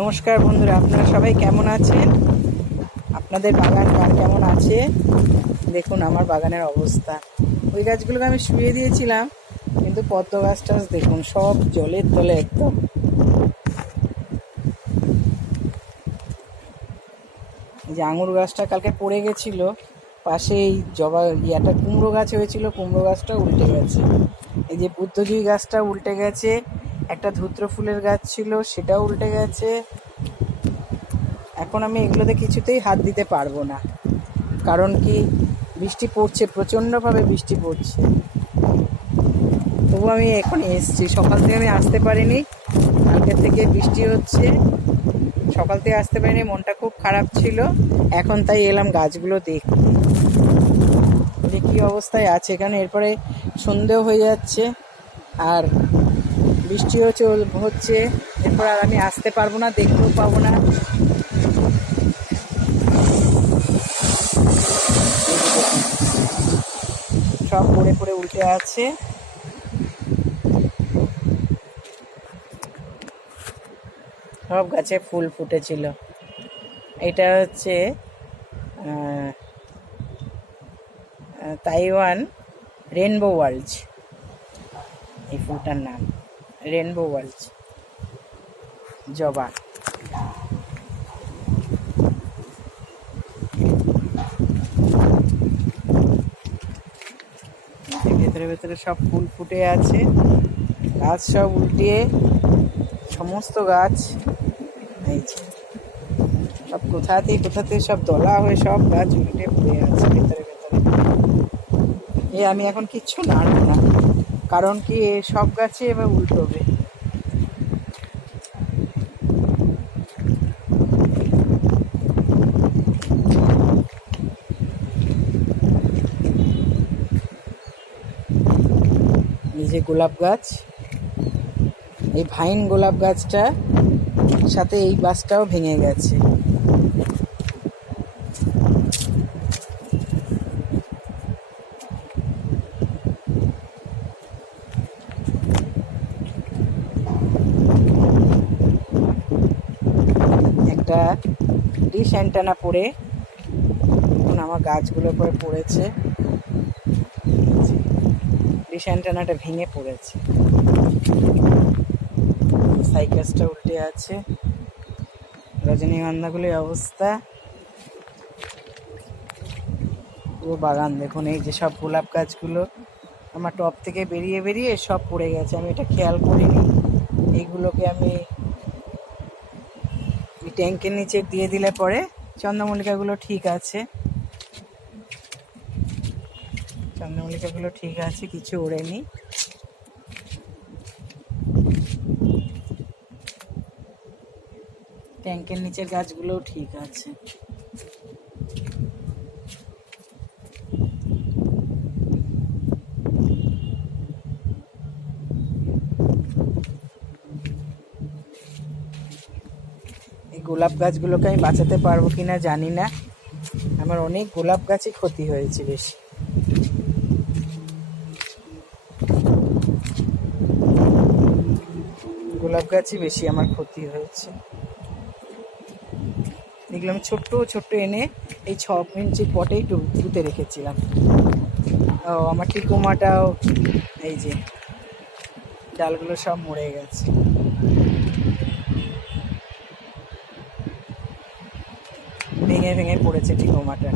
নমস্কার বন্ধুরা, আপনারা সবাই কেমন আছেন? আপনাদের বাগান কেমন আছে? দেখুন আমার বাগানের অবস্থা। ওই গাছগুলোকে আমি শুয়ে দিয়েছিলাম, কিন্তু পদ্ম গাছটা দেখুন সব জলের তলে একদম। এই যে আঙুর গাছটা কালকে পড়ে গেছিল, পাশে এই একটা কুমড়ো গাছ হয়েছিল, কুমড়ো গাছটা উল্টে গেছে। এই যে বুদ্ধজয়ী গাছটা উল্টে গেছে, একটা ধূত্র ফুলের গাছ ছিল সেটাও উল্টে গেছে। এখন আমি এগুলোতে কিছুতেই হাত দিতে পারবো না, কারণ কি বৃষ্টি পড়ছে, প্রচণ্ডভাবে বৃষ্টি পড়ছে। তবু আমি এখন এসছি, সকাল থেকে আমি আসতে পারিনি, কালকের থেকে বৃষ্টি হচ্ছে, সকাল থেকে আসতে পারিনি, মনটা খুব খারাপ ছিল। এখন তাই এলাম গাছগুলো দেখতে যে কী অবস্থায় আছে, কারণ এরপরে সন্ধেও হয়ে যাচ্ছে আর বৃষ্টিও হচ্ছে। এরপর আর আমি আসতে পারবো না, দেখতেও পাবো না। সব পড়ে পড়ে উল্টে আছে। সব গাছে ফুল ফুটেছিল। এটা হচ্ছে তাইওয়ান রেনবো ওয়ার্ল্ড, এই ফুলটার নাম রেনবো ওয়ার্ল্ড জবা। ভেতরে ভেতরে সব ফুল ফুটে আছে। গাছ সব উল্টিয়ে, সমস্ত গাছ এই যে সব কোথাতে সব দলা হয়ে সব গাছ উল্টে পড়ে আছে ভেতরে ভেতরে। আমি এখন কিচ্ছু নাড়ব না, কারণ কি সব গাছে এবার উল্টোবে। এই যে গোলাপ গাছ, এই ভাইন গোলাপ গাছটা সাথে এই গাছটাও ভেঙে গেছে। একটা ডিশ অ্যান্টেনা পড়ে এখন আমার গাছগুলোর পরে পড়েছে, ডিশ অ্যান্টেনাটা ভেঙে পড়েছে। সাইকাসটা উল্টে আছে। রজনীগন্ধাগুলির অবস্থা পুরো বাগান দেখুন। এই যে সব গোলাপ গাছগুলো আমার টব থেকে বেরিয়ে বেরিয়ে সব পড়ে গেছে, আমি এটা খেয়াল করিনি। এইগুলোকে আমি ট্যাঙ্কের নিচে দিয়ে দিলে পরে চন্দ্রমল্লিকাগুলো ঠিক আছে, চন্দ্রমল্লিকাগুলো ঠিক আছে, কিছু ওড়েনি। ট্যাঙ্কের নিচের গাছগুলোও ঠিক আছে। এই গোলাপ গাছগুলোকে আমি বাঁচাতে পারবো কিনা জানি না, আমার অনেক গোলাপ গাছই ক্ষতি হয়েছে বেশি। গোলাপ গাছই বেশি আমার ক্ষতি হয়েছে। এগুলো আমি ছোট্ট ছোট্ট এনে এই 6 ইঞ্চির পটেই পুঁতে রেখেছিলাম। ও আমার টিকোমাটাও এই যে ডালগুলো সব মরে গেছে। ভেঙে ভেঙে পড়েছে টিকোমাটা।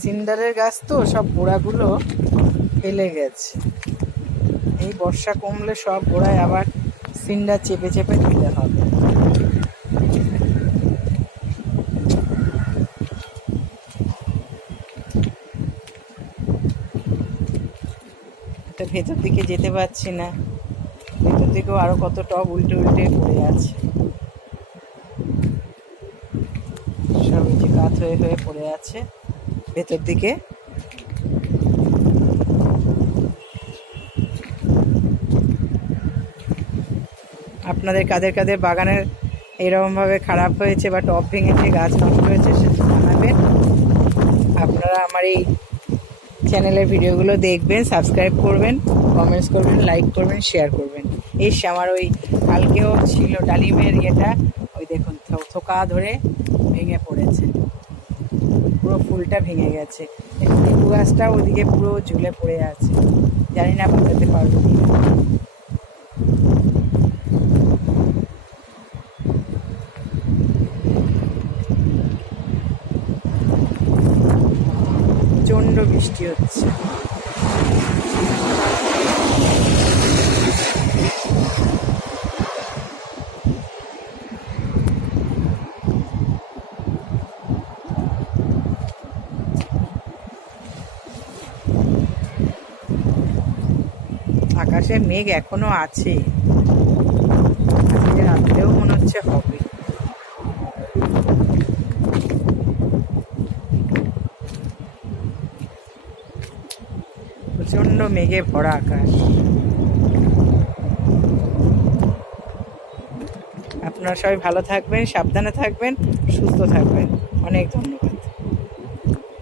সিন্ডারের গাছ তো সব গোড়াগুলো ফেলে গেছে। এই বর্ষা কমলে সব গোড়ায় আবার সিন্ডার চেপে চেপে দিতে হবে। ভেতর দিকে যেতে পারছি না, ভেতর দিকেও আরো কত টব উল্টে উল্টে পড়ে আছে, সব এই যে কাত হয়ে হয়ে পড়ে আছে ভেতর দিকে। আপনাদের কাদের কাদের বাগানের এরকমভাবে খারাপ হয়েছে বা টব ভেঙেছে, গাছ নষ্ট হয়েছে, সেটা জানাবেন। আপনারা আমার এই চ্যানেলের ভিডিওগুলো দেখবেন, সাবস্ক্রাইব করবেন, কমেন্টস করবেন, লাইক করবেন, শেয়ার করবেন। আমার ওই কালকেও ছিল ডালিমের ইয়েটা, ওই দেখুন থোকা ধরে ভেঙে পড়েছে, পুরো ফুলটা ভেঙে গেছে। লেবু গাছটা ওদিকে পুরো ঝুলে পড়ে আছে, জানি না বোঝাতে পারবো কি না। প্রচণ্ড বৃষ্টি হচ্ছে। আকাশে মেঘ এখনো আছে, আজকে রাত্রেও মনে হচ্ছে হবে। প্রচন্ড মেঘে ভরা আকাশ। আপনারা সবাই ভালো থাকবেন, সাবধানে থাকবেন, সুস্থ থাকবেন। অনেক ধন্যবাদ।